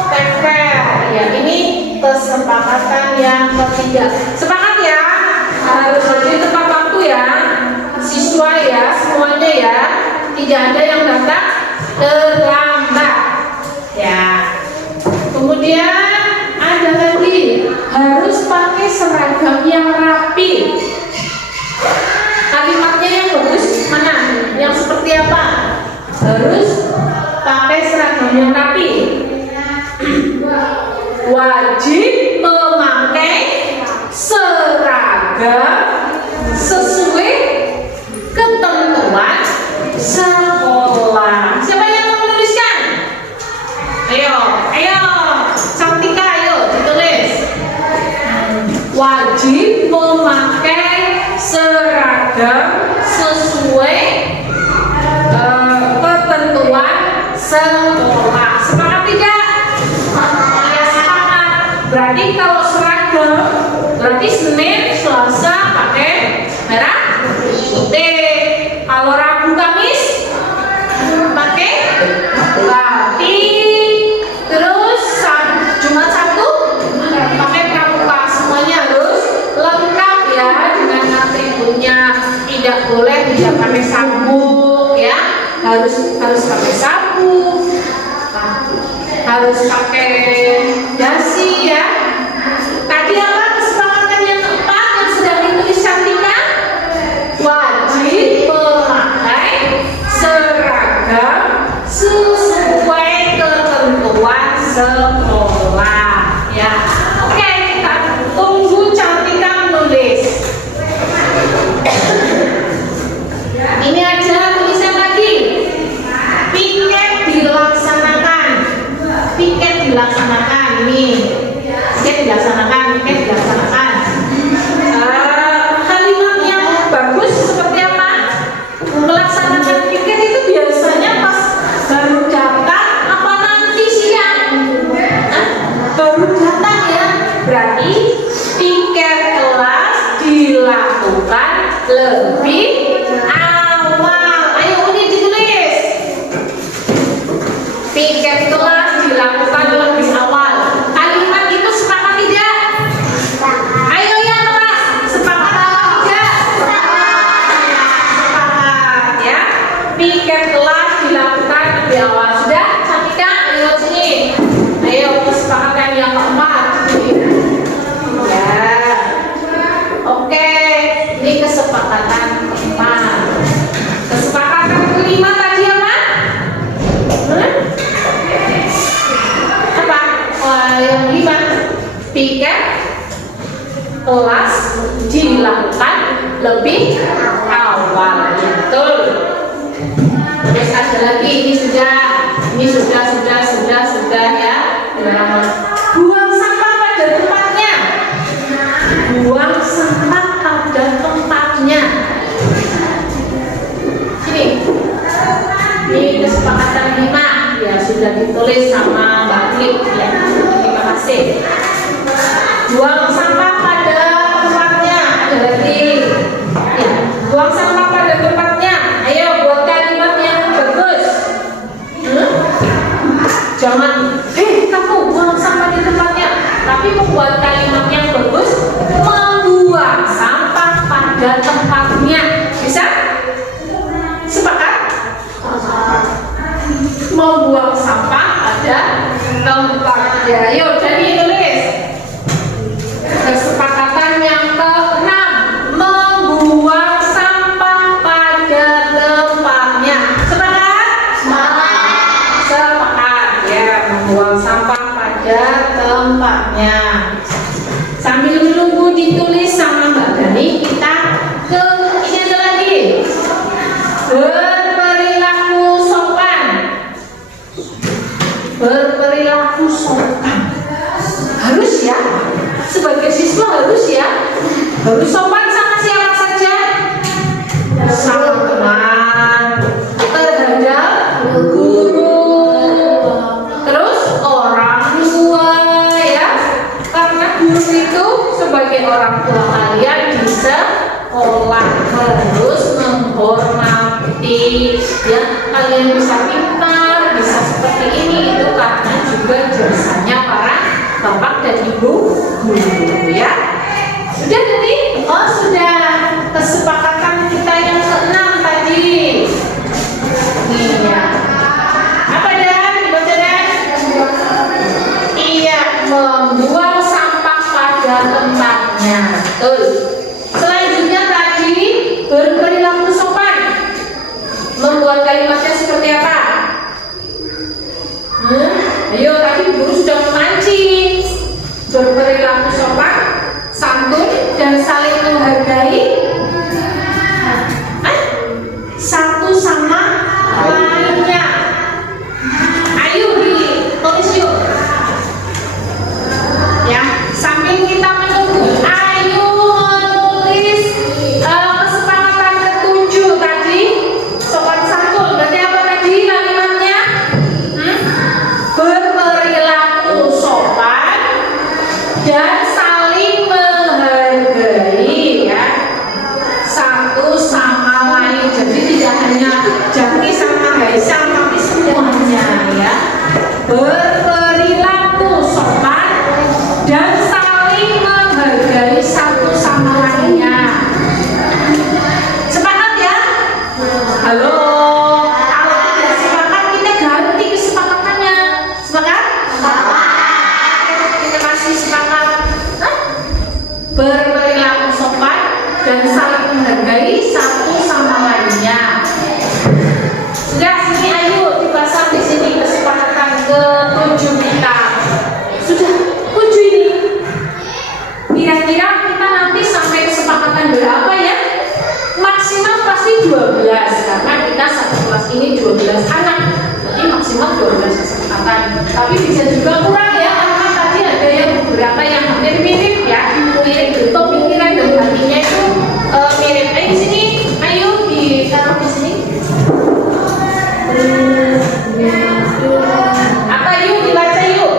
tempel. Ya, ini kesepakatan yang ketiga. Sepakat ya, harus hadir tepat waktu ya, siswa ya, semuanya ya, tidak ada yang datang terlambat. Ya. Kemudian ada lagi, harus pakai seragam yang rapi. Kalimatnya yang bagus mana? Yang seperti apa? Harus pakai seragam yang rapi. Wajib memakai seragam sesuai ketentuan sekolah. Siapa yang mau menuliskan? Ayo, Cantika, ayo ditulis. Wajib memakai seragam sesuai ketentuan sekolah. Sepakat tidak? Ya, sepakat. Berarti kalau seragam, berarti Senin, Selasa pakai merah putih. Kalau Rabu, Kamis pakai batik. Terus Jumat, Sabtu pakai pramuka. Semuanya harus lengkap ya dengan atributnya. Tidak boleh tidak pakai sabuk ya. Harus pakai sabuk. Harus pakai dasi ya. Tadi apa kesepakatan yang keempat yang sudah ditulis Cantika? Wajib memakai seragam sesuai ketentuan sekolah ya. Oke, kita tunggu Cantika menulis. Ini aja tulisan lagi. Piket dilaksanakan. Ini piket dilaksanakan. Kalimat yang bagus seperti apa? Melaksanakan piket itu biasanya pas baru datang apa nanti siang? Baru datang ya. Berarti piket kelas dilakukan lebih awal. Ayo ini ditulis. Piket kelas dilakukan lebih awal. Kalimat itu sepakat tidak? Ayo yang kelas, sepakat atau tidak? Sepakat ya. Piket kelas dilakukan lebih awal. Sudah? Cantika, ayo sini. Ayo kesepakatan yang keempat. Ya. Oke, ini kesepakatan keempat. Kesepakatan kelima tadi apa? Apa? Yang lima, piket kelas dilakukan lebih awal. Betul. Terus ada lagi, ini sudah ya. Buang sampah pada tempatnya. Buang sampah pada tempatnya. Sini. Ini kesepakatan 5 ya, sudah ditulis sama Mbak Klik ya. Terima kasih. Buang sampah pada tempatnya. Ada lagi. Ya, buang sampah pada tempatnya. Ayo buat kalimat yang bagus. Jangan, kamu buang sampah di tempatnya. Tapi membuat kalimat yang bagus, membuang sampah pada tempatnya. Bisa? Sepakat? Membuang sampah pada tempatnya. Ayo jadi tulis. Kesepakatan yang ke-6, membuang sampah pada tempatnya. Sepakat? Sepakat ya, membuang sampah pada tempatnya. Sambil menunggu ditulis sama Mbak Dani, kita ke ini ada lagi. Berperilaku sopan. Berperilaku sopan. Harus ya, sebagai siswa harus mengerti, ya kalian bisa pintar, bisa seperti ini itu karena juga jasanya para bapak dan ibu guru ya. Sudah tadi? Oh sudah, kesepakatan kita yang ke-6 tadi. Iya. Apa Dan? Dibaca Dan? Iya, membuang sampah pada tempatnya. Betul. Selanjutnya tadi berperilaku sopan. Membuat kalimatnya seperti apa? Ayo, tadi guru sudah memancing. Berperilaku sopan, santun, dan saling menghargai satu sama lainnya. Ayo ditulis yuk. Ya, sambil kita menunggu, ayo menulis kesepakatan ke-7 tadi. Sopan santun, berarti apa tadi kalimatnya? Berperilaku sopan dan saling menghargai ya, satu sama lain. Jadi tidak hanya Jaki sama Haisam, tapi semuanya ya. Berperilaku sopan dan saling menghargai satu sama lainnya. Sepakat ya? Halo. Kalau tidak sepakat kita ganti kesepakatannya. Sepakat? Kita kasih sepakat. Berperilaku sopan dan saling menghargai satu sama lainnya. Sudah, sini ayo dipasang di sini kesepakatan ke-7 kita. Sudah 7 ini. Kira-kira kita nanti sampai kesepakatan berapa ya? Maksimal pasti 12 karena kita satu kelas ini 12 anak. Jadi maksimal 12 kesepakatan. Tapi bisa juga kurang ya, karena tadi ada yang beberapa yang hampir mirip ya. Mirip bentuk pikiran dan hatinya itu mirip. Ayo di sini, ayo ditaruh di sini. Apa yuk dibaca yuk?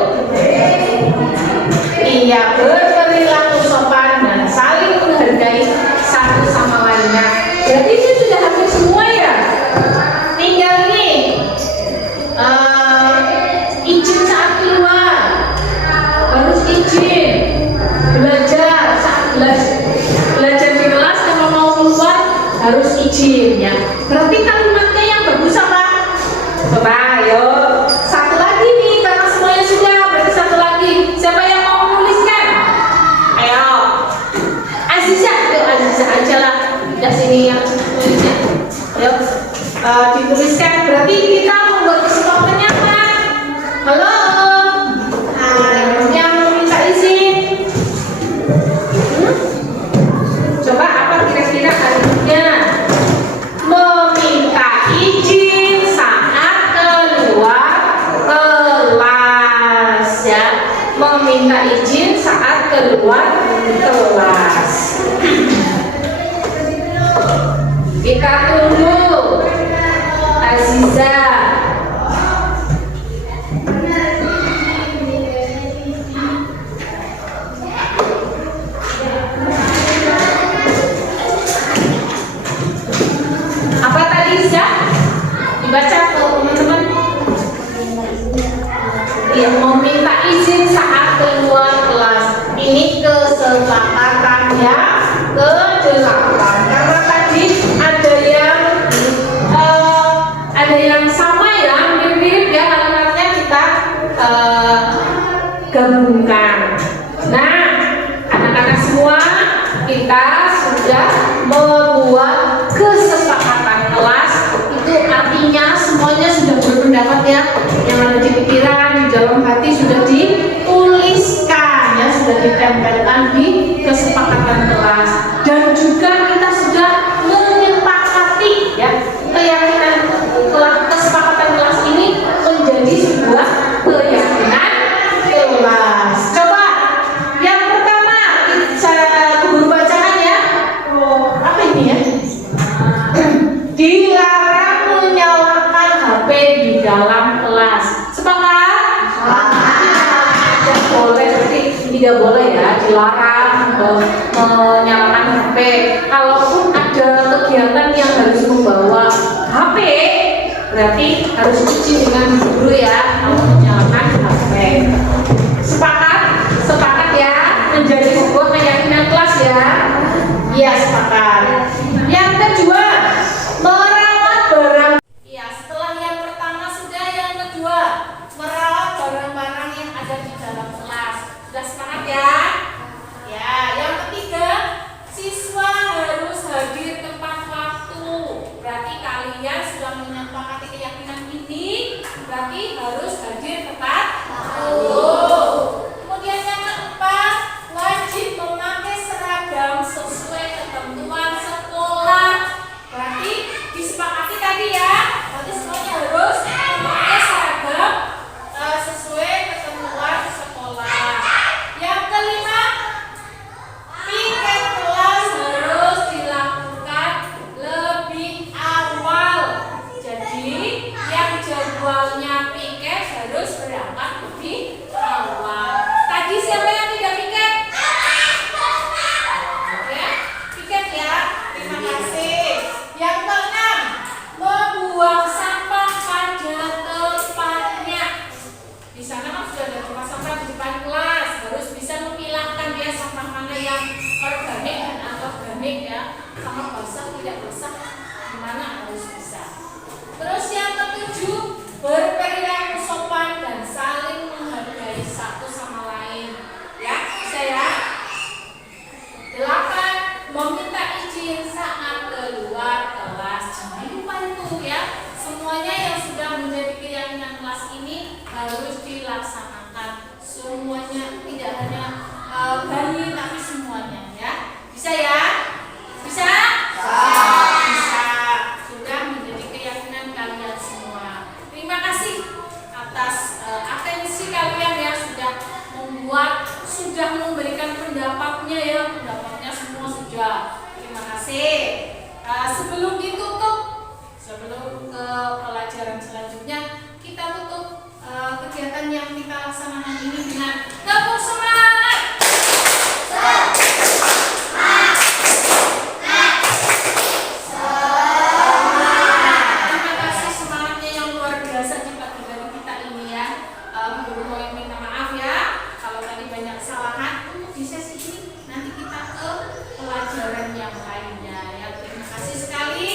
Iya, berperilaku sopan dan saling menghargai satu sama lainnya. Berarti itu sudah hampir semua ya. Tinggal nih izin saat keluar, harus izin. Belajar saat belajar di kelas kalau mau keluar harus izin ya. Berarti kalimatnya yang bagus apa? Coba ayo. Satu lagi nih, karena semuanya sudah, berarti satu lagi. Siapa yang mau menuliskan? Ayo. Azizah, yuk Azizah aja lah. Udah sini yang tulisnya. Ayo, dituliskan. Berarti kita membuat kesepakatannya apa? Halo. Yang minta izin. Coba apa kira-kira kalimatnya? Meminta izin saat keluar kelas ya. Meminta izin saat keluar kelas. Kita tunggu Aziza. Apa tadi Zah? Dibaca ke teman-teman. Iya, meminta izin saat keluar kelas. Ini kesepakatan yang ke-8. Karena tadi ada yang sama ya, mirip-mirip ya kalimatnya kita gabungkan. Nah, anak-anak semua kita sudah membuat kesepakatan kelas. Itu artinya semuanya sudah berpendapat ya, yang ada di pikiran, di dalam hati sudah dituliskan ya, sudah ditempelkan di kesepakatan kelas. Dan juga kita sudah menyepakati ya, keyakinan kesepakatan kelas ini menjadi sebuah keyakinan kelas. Coba yang pertama saya guru bacaan ya. Apa ini ya? Dilarang menyalakan HP di dalam kelas. Sepakat? Tidak boleh, berarti tidak boleh ya, dilarang menyalakan HP. Kalaupun ada kegiatan yang harus membawa berarti harus izin dengan guru ya kalau menyalakan HP. Sepakat? Sepakat ya, menjadi sebuah keyakinan kelas ya. Iya, sepakat. Yang kedua, merawat barang. Iya, setelah yang pertama sudah, yang kedua merawat barang-barang yang ada di dalam kelas. Sudah sepakat ya? Ya, yang ketiga, siswa harus hadir tepat waktu. Berarti kalian sudah menyepakati keyakinan ini, berarti harus hadir tepat waktu. Kemudian yang keempat, wajib memakai seragam sesuai ketentuan sekolah. Berarti disepakati tadi ya, berarti semuanya harus memakai seragam sesuai ketentuan sekolah. Yang kelima, piket kelas harus dilakukan lebih awal. Jadi yang jadwalnya piket harus berangkat lebih awal. Tadi siapa yang tidak piket? Ya, piket ya. Terima kasih. Yang keenam, membuang sampah pada tempatnya. Di sana kan sudah ada tempat sampah di depan kelas, harus bisa memilahkan ya sampah mana yang organik dan anorganik ya, sama basah tidak basah, gimana harus bisa. Terus yang ketujuh, berperilaku sopan dan saling menghargai satu sama lain. Ya, bisa ya. 8, meminta izin saat keluar kelas. Jangan lupa itu ya. Semuanya yang sudah menjadi keyakinan kelas ini harus dilaksanakan. Semuanya, tidak hanya Bani tapi semuanya ya. Bisa ya? Bisa? Bisa. Sudah menjadi keyakinan kalian semua. Terima kasih atas atensi kalian ya, sudah membuat, sudah memberikan pendapatnya ya, pendapatnya semua sudah. Terima kasih. Sebelum ditutup, sebelum ke pelajaran selanjutnya, kita tutup kegiatan yang kita laksanakan ini dengan tepuk semangat. Terima kasih semangatnya yang luar biasa di pagi hari kita ini ya. Guru mau minta maaf ya kalau tadi banyak kesalahan. Untuk di sesi ini nanti kita ke pelajaran yang lainnya ya. Terima kasih sekali.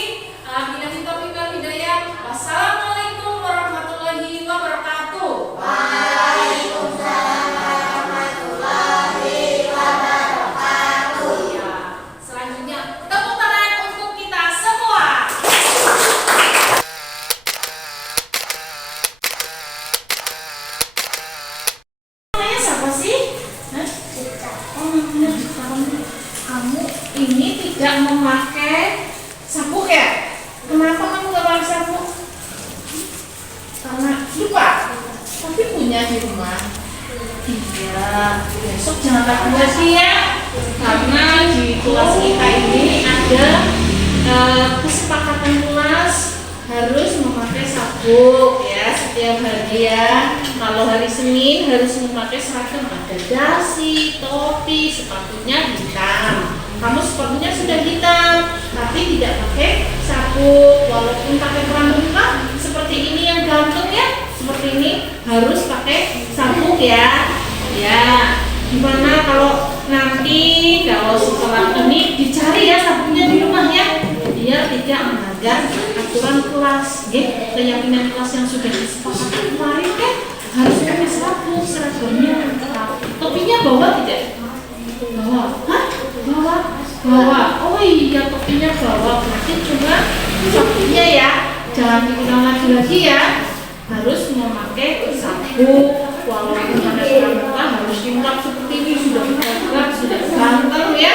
Billahi taufiq wal hidayah. Wassalamualaikum warahmatullahi wabarakatuh. Waalaikumsalam warahmatullahi wabarakatuh. Ya, selanjutnya tepuk tangan untuk kita semua. Namanya siapa sih? Hah? Oh, namanya kamu ini tidak memakai sabuk ya? Kenapa kamu gak pakai sabuk? Karena lupa. Tapi punya di rumah. Iya. Besok jangan ragu lagi ya. Karena di kelas kita ini ada kesepakatan kelas harus memakai sabuk ya setiap hari ya. Kalau hari Senin harus memakai seragam, ada dasi, topi, sepatunya hitam. Kamu sepatunya sudah hitam, tapi tidak pakai sabuk. Walaupun pakai pramuka seperti ini yang gantung ya, seperti ini harus pakai sabuk ya. Ya, gimana kalau nanti kalau setelah ini dicari ya sabuknya di rumah ya, biar tidak melanggar aturan kelas. Keyakinan kelas yang sudah disepakati kemarin kan harus pakai sabuk, seragamnya lengkap. Topinya bawa tidak? Bawa. Hah? Bawa. Oh iya, topinya bawa. Berarti cuma sabuknya ya, jangan diulang lagi ya. Harus memakai sabuk. Walaupun ada pramuka harus diungkap seperti ini, sudah tegak, sudah ganteng ya.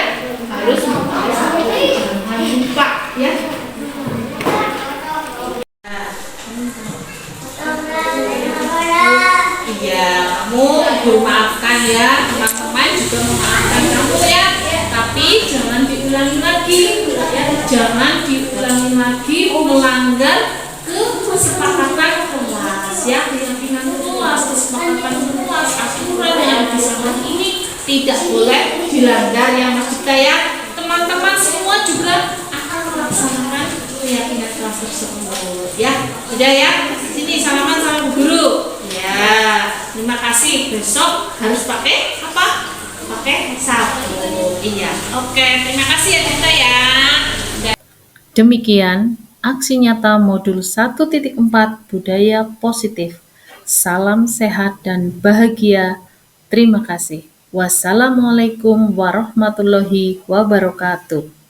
Harus memakai sabuk. Jangan lupa ya. Iya, kamu maafkan ya, teman-teman juga memaafkan kamu ya. Tapi jangan diulangi lagi ya, jangan diulangi lagi melanggar kesepakatan kelas ya, keyakinan kelas, kesepakatan kelas, aturan yang disahkan ini tidak boleh dilanggar ya Mas Dita ya. Teman-teman semua juga akan melaksanakan ya tingkat kelas tersebut. Ya, udah ya. Sini salaman sama Bu Guru. Ya, terima kasih. Besok harus pakai apa? Pakai sabun. Iya. Oke, terima kasih ya Tita ya. Demikian aksi nyata modul 1.4 Budaya Positif. Salam sehat dan bahagia. Terima kasih. Wassalamualaikum warahmatullahi wabarakatuh.